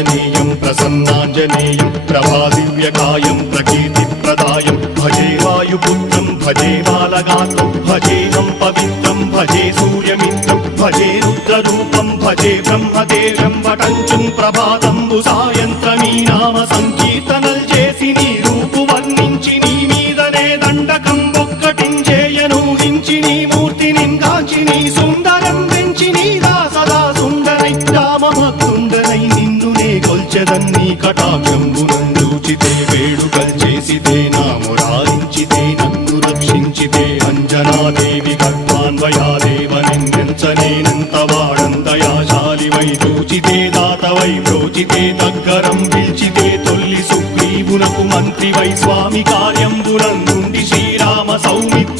ఆంజనేయం ప్రసన్నాంజనేయం ప్రభాదివ్యకాయం ప్రకీర్తిప్రదాయం భజే వాయుపుత్రం భజే బాలగాత్రం భజేహం పవిత్రం భజే సూర్యమిత్రం భజే రుద్రరూపం భజే బ్రహ్మదేవం వటంచుం ప్రభాతంబు సాయంత్రమీ నామ సంకీర్తనల్ చేసి నీ రూపు వర్ణించి నీ మీదనే దండకం ఒక్కటించేయనూహించి నీ మూర్తిని గాంచి నీ సుందరం పెంచి నీ దాసదా సుందరై రామభక్తుండనై నిన్నునే కొల్చెదన్నీ కటాక్షంబునందూచితే వేడుకల్ చేసితే నా మురారించితే నన్ను రక్షించితే అంజనాదేవి గర్భాన్వయాదేవనెంచనేనంత వాడందయాశాలివై చూచితే దాతవై బ్రోచితే దగ్గరం పిల్చితే తొల్లి సుగ్రీవునకు మంత్రివై స్వామి కార్యంబునందుండి శ్రీరామ సౌమిత్ర